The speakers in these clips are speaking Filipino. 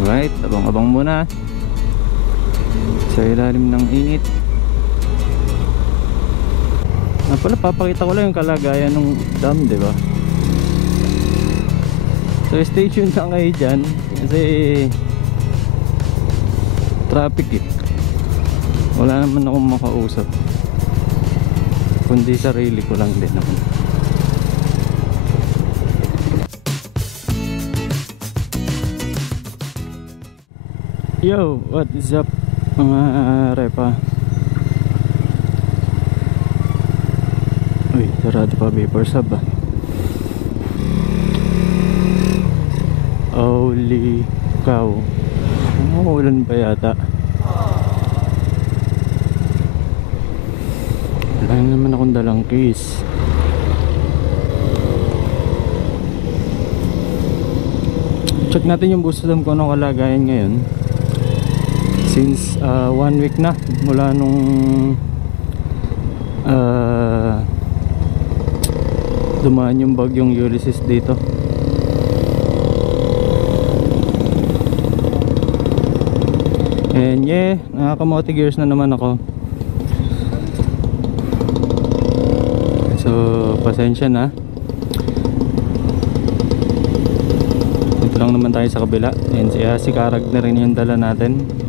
Alright, abang-abang muna sa ilalim ng init. Pala, papakita ko lang yung kalagayan ng dam, di ba? So stay tuned lang kayo dyan kasi traffic eh. Wala naman akong makausap kundi sarili ko lang din naman. Yo, what is up mga repa? Uy, sarado pa vapor sub ah. Holy cow, umuulan pa yata. Wala naman akong dalang case. Check natin yung boost dam ko anong kalagayan ngayon. Since 1 week na mula nung dumaan yung bagyong Ulysses dito. And yeah, nakaka-multi gears na naman ako. So pasensya na. Ito lang naman tayo sa kabila. And si Karag na rin yung dala natin.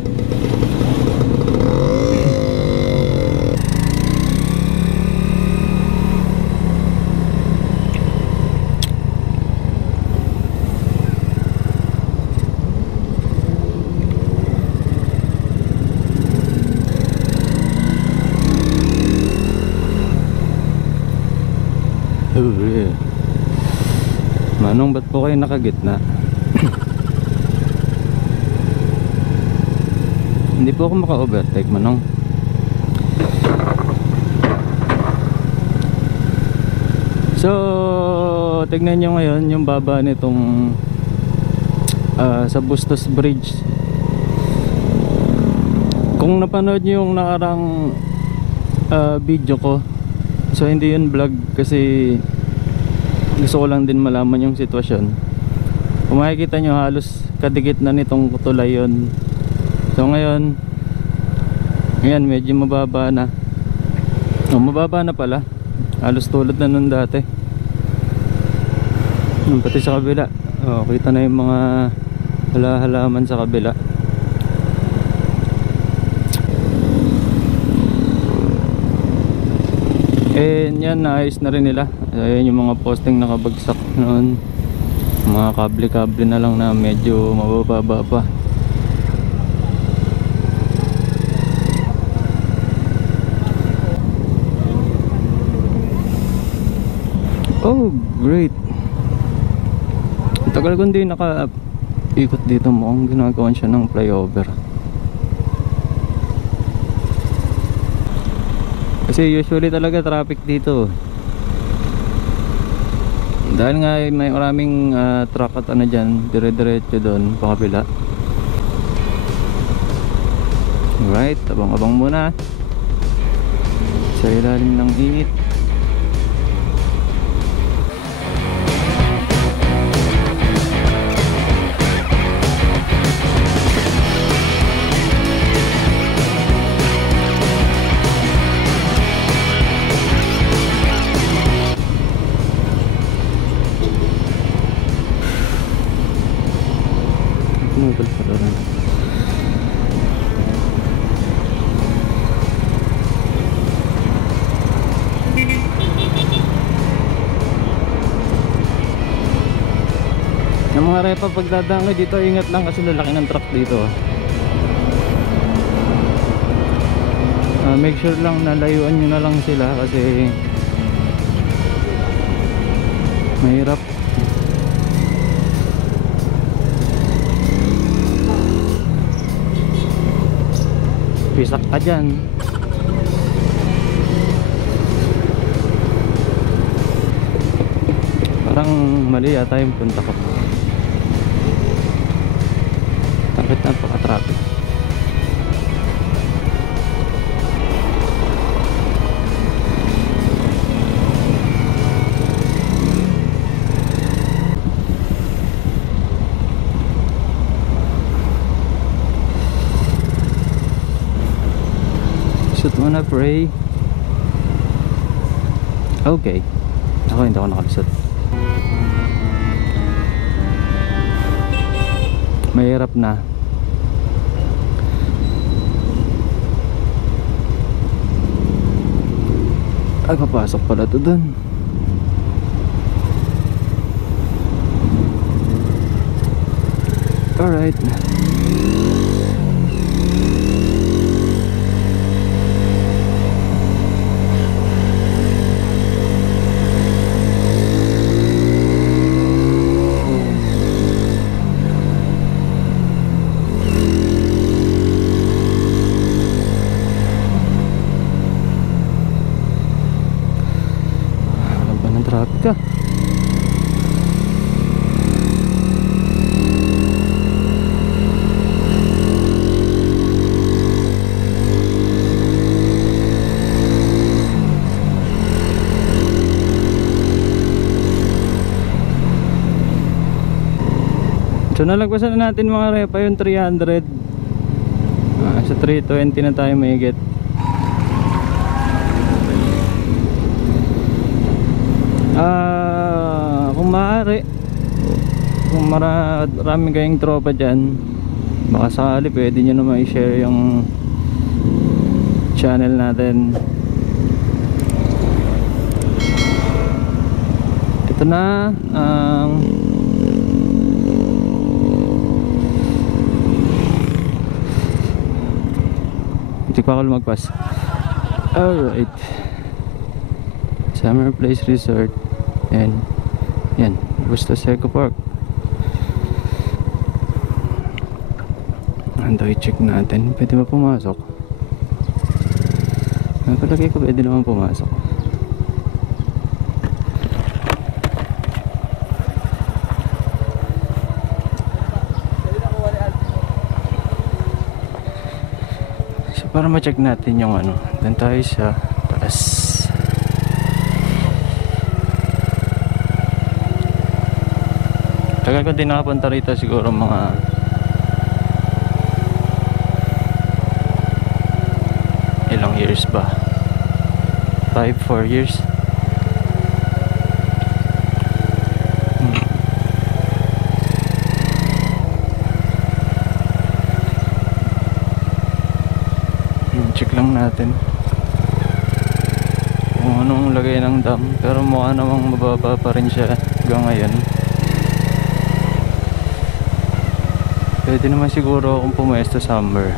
Manong, ba't po kayo nakagitna? Hindi po ako maka-overtake, Manong. So, tignan nyo ngayon yung baba nitong sa Bustos Bridge. Kung napanood nyo yung nakarang video ko, so hindi yun vlog kasi gusto ko lang din malaman yung sitwasyon. Kung makikita nyo, halos kadikit na nitong tulay yun. So ngayon medyo mababa na. Mababa na pala, halos tulad na nun dati. Pati sa kabila, kita na yung mga halaman sa kabila. Yan, naayos na rin nila. Ayan yung mga posting nakabagsak noon. Mga kable-kable na lang na medyo mabababa pa. Oh, great. Tagal ko hindi naka-ikot dito. Mukhang ginagawan siya ng flyover. Kasi usually talaga traffic dito. Dahil nga may maraming truck at ano dyan, dire-diretso doon pa kabila. Alright, abang-abang muna sa ilalim ng init. Yung mga repa pagdadaan kayo dito, ingat lang kasi lalaki ng truck dito. Make sure lang na layuan nyo na lang sila kasi mahirap. Pisak ka dyan. Parang mali yata yung punta ko. Bakit napaka-traffic? Lusot muna, pray. Okay. Ako hindi ako nakalusot. Mahirap na. Ay, papasok pala to dun. Alright. Traffic ka. So nalagpasan na natin mga repa yung 300. Sa 320 na tayo mahigit. Kung maaari, kung marami kayong tropa dyan, baka sakali pwede nyo naman i-share yung channel natin. Ito na ang hindi pa ako lumagpas. Alright, Summer Place Resort. And yan, Bustos Eco Park. Ando, i-check natin. Pwede ba pumasok? Napalagay ko pwede naman pumasok. So para ma-check natin yung ano, doon tayo sa taas. Tagal ko din nakapunta rito, siguro mga ilang years ba? 5-4 years. Check lang natin kung anong lagay ng dam, pero mukha namang mababa pa rin siya hanggang ngayon. Pwede naman siguro kung pumuesto summer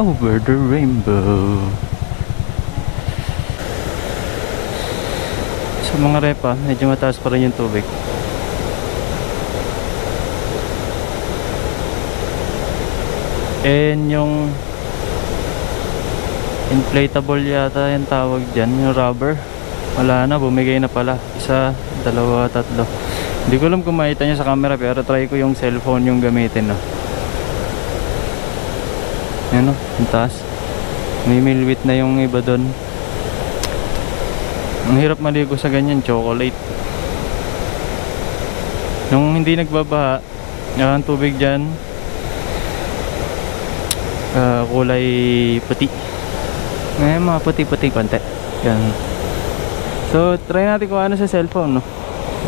over the rainbow. Sa mga repa, medyo mataas pa rin yung tubig. And yung inflatable yata yung tawag dyan, yung rubber, wala na, bumigay na pala. Isa, dalawa, tatlo. Hindi ko alam kung makita nyo sa camera, pero try ko yung cellphone yung gamitin, no. Yan, no, yung taas. May milwit na yung iba doon. Ang hirap maligo sa ganyan, chocolate. Nung hindi nagbabaha, ang tubig dyan kulay puti. May mga puti-puti konti. Yan. So try natin kung ano sa cellphone, no.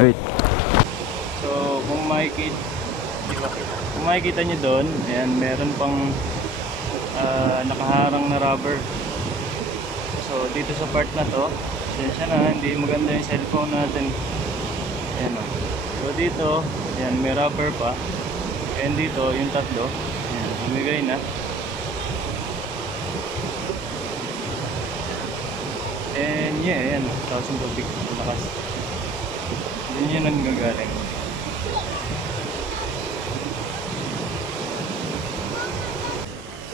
Wait. So kung makikita nyo doon, ayan, meron pang nakaharang na rubber. So dito sa part na to, sensya na, hindi maganda yung cellphone natin. Ayan, o. So dito, ayan, may rubber pa. And dito, yung tatlo, ayan, umigay na. And yeah, ayan, tapos yung tubig, malakas. Yun yun ang gagaling.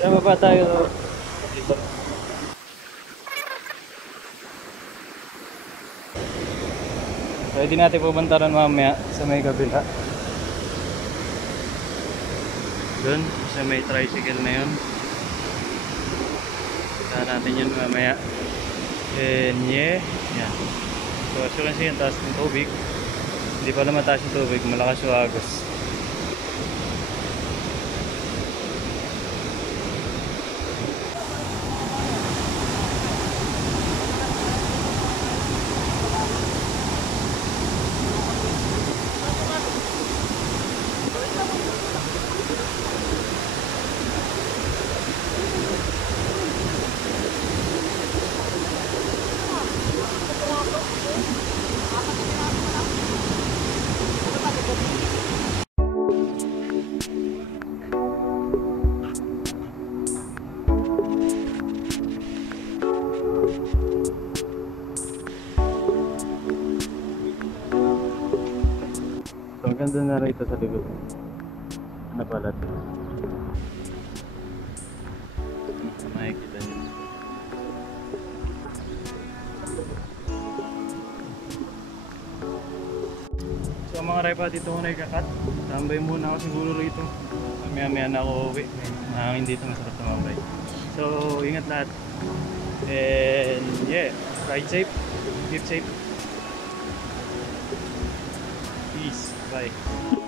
Sama pa tayo dito. Pwede natin pupuntaran mamaya sa may kabila. Doon, sa may tricycle na yun. Punta natin yun mamaya. And yeah, yan. So as you can see, yung taas ng tubig. Hindi pala mataas yung tubig, malakas yung agos. nandun na rito sa likod. Ano pala ito? Makikita nyo. So mga repa, dito ko na ikakat. Tambay muna ako siguro rito. Maya na ako uwi. Mahangin dito, masarap tumambay. So ingat lahat. And yeah, ride safe, keep safe. Peace, bye.